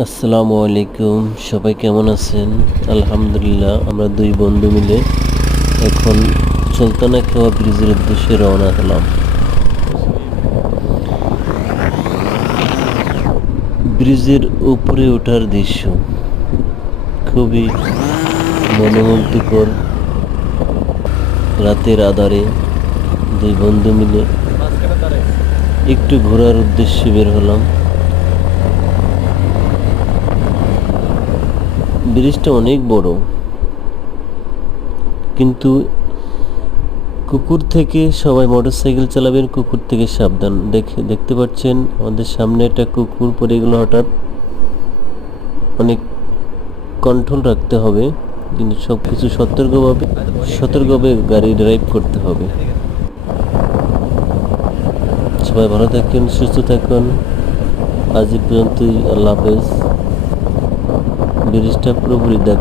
আসসালামু আলাইকুম, সবাই কেমন আছেন? আলহামদুলিল্লাহ, আমরা দুই বন্ধু মিলে এখন সুলতানা খেওয়া ব্রিজের উদ্দেশ্যে রওনা হলাম। ব্রিজের উপরে ওঠার দৃশ্য খুবই মনোমুগ্ধকর। রাতের আধারে দুই বন্ধু মিলে একটু ঘোরার উদ্দেশ্যে বের হলাম। ব্রিজটা অনেক বড়, কিন্তু কুকুর থেকে সবাই মোটরসাইকেল চালাবেন, কুকুর থেকে সাবধান। দেখতে পাচ্ছেন আমাদের সামনে একটা কুকুর পড়ে গেল হঠাৎ। অনেক কন্ট্রোল রাখতে হবে, কিন্তু সব কিছু সতর্কভাবে গাড়ি ড্রাইভ করতে হবে। সবাই ভালো থাকুন, সুস্থ থাকুন। আজ এই পর্যন্তই, আল্লাহ হাফেজ। ব্রিজটা পুরোপুরি দেখা